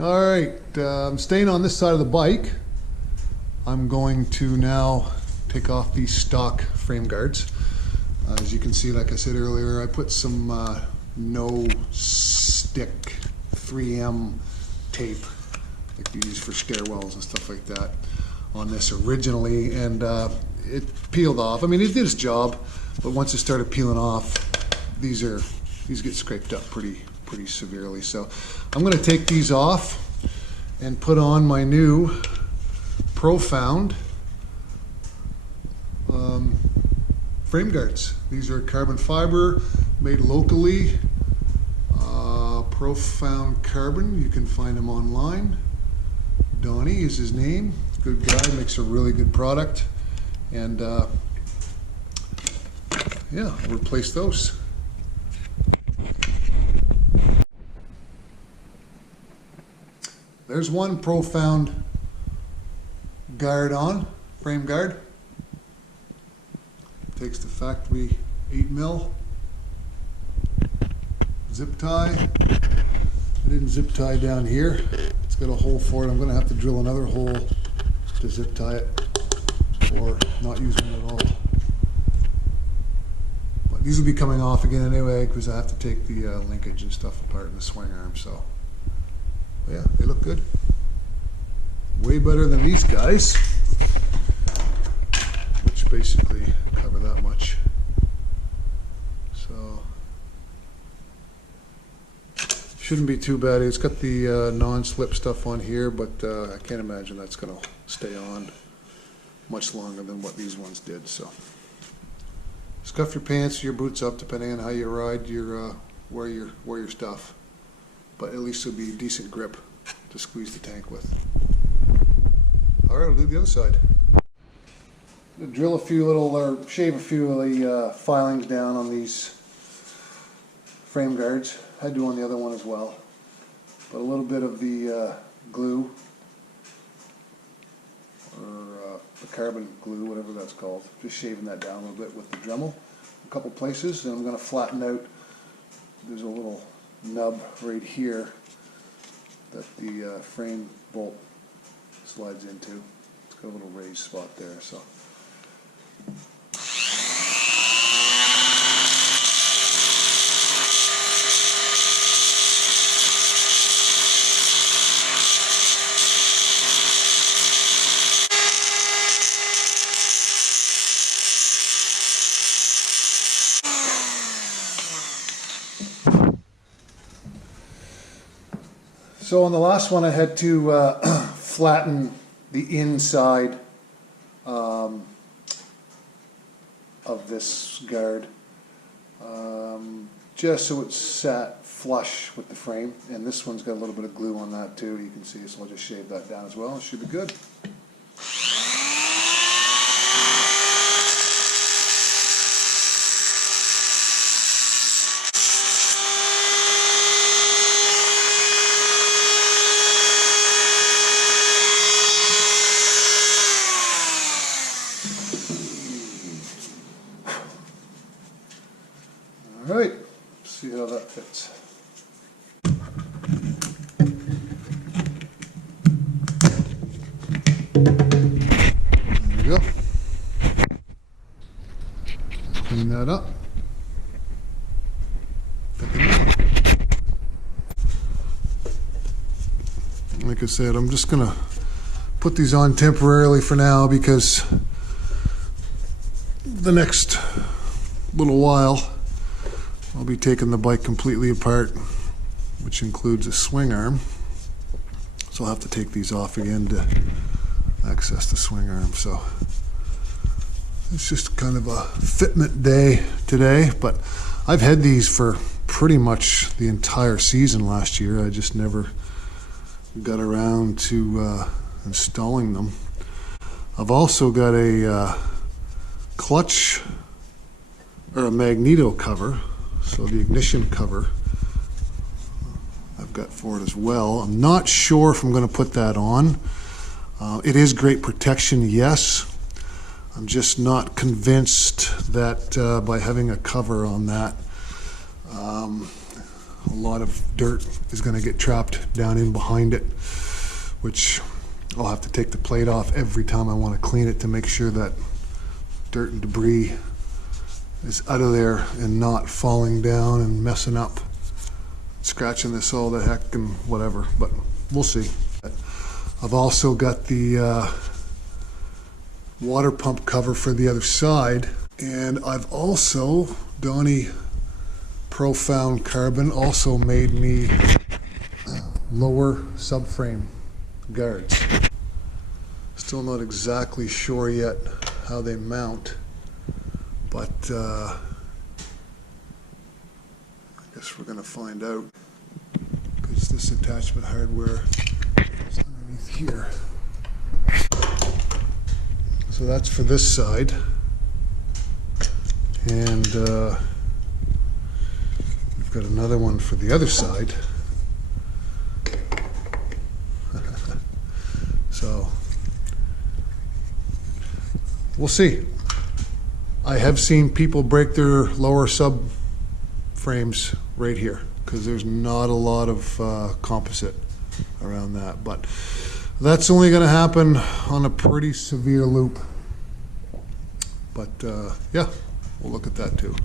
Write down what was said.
All right, I'm staying on this side of the bike. I'm going to now take off these stock frame guards. As you can see, like I said earlier, I put some no stick 3M tape like you use for stairwells and stuff like that on this originally, and it peeled off. I mean, it did its job, but once it started peeling off, these get scraped up pretty severely. So I'm going to take these off and put on my new Profound frame guards. These are carbon fiber, made locally. Profound Carbon. You can find them online. Donnie is his name. Good guy, makes a really good product. And yeah, I'll replace those. There's one Profound guard on, frame guard. Takes the factory 8mm zip tie. I didn't zip tie down here. It's got a hole for it. I'm going to have to drill another hole to zip tie it, or not use them at all. But these will be coming off again anyway, because I have to take the linkage and stuff apart in the swing arm. So yeah, they look good. Way better than these guys, which basically cover that much. So shouldn't be too bad. It's got the non-slip stuff on here, but I can't imagine that's going to stay on much longer than what these ones did. So scuff your pants, your boots up, depending on how you ride, your wear your stuff. But at least it'll be a decent grip to squeeze the tank with. All right, I'll do the other side. Drill a few little, or shave a few of the filings down on these frame guards. I do on the other one as well. But a little bit of the glue, or the carbon glue, whatever that's called. Just shaving that down a little bit with the Dremel. A couple places, and I'm going to flatten out. There's a little nub right here that the frame bolt slides into. It's got a little raised spot there. So on the last one I had to flatten the inside of this guard just so it sat flush with the frame, and this one's got a little bit of glue on that too, you can see, so I'll just shave that down as well. It should be good. All right, see how that fits. There we go. Clean that up. Like I said, I'm just gonna put these on temporarily for now, because the next little while I'll be taking the bike completely apart, which includes a swing arm. So I'll have to take these off again to access the swing arm. So it's just kind of a fitment day today, but I've had these for pretty much the entire season last year. I just never got around to installing them. I've also got a clutch, or a magneto cover. So the ignition cover I've got for it as well. I'm not sure if I'm going to put that on. It is great protection, yes. I'm just not convinced that by having a cover on that, a lot of dirt is going to get trapped down in behind it, which I'll have to take the plate off every time I want to clean it to make sure that dirt and debris is out of there and not falling down and messing up, scratching this all the heck and whatever, but we'll see. I've also got the water pump cover for the other side, and I've also, Donnie Profound Carbon also made me lower subframe guards. Still not exactly sure yet how they mount, but I guess we're gonna find out, because this attachment hardware is underneath here. So that's for this side, and we've got another one for the other side. So we'll see. I have seen people break their lower sub frames right here because there's not a lot of composite around that, but that's only going to happen on a pretty severe loop. But yeah, we'll look at that too.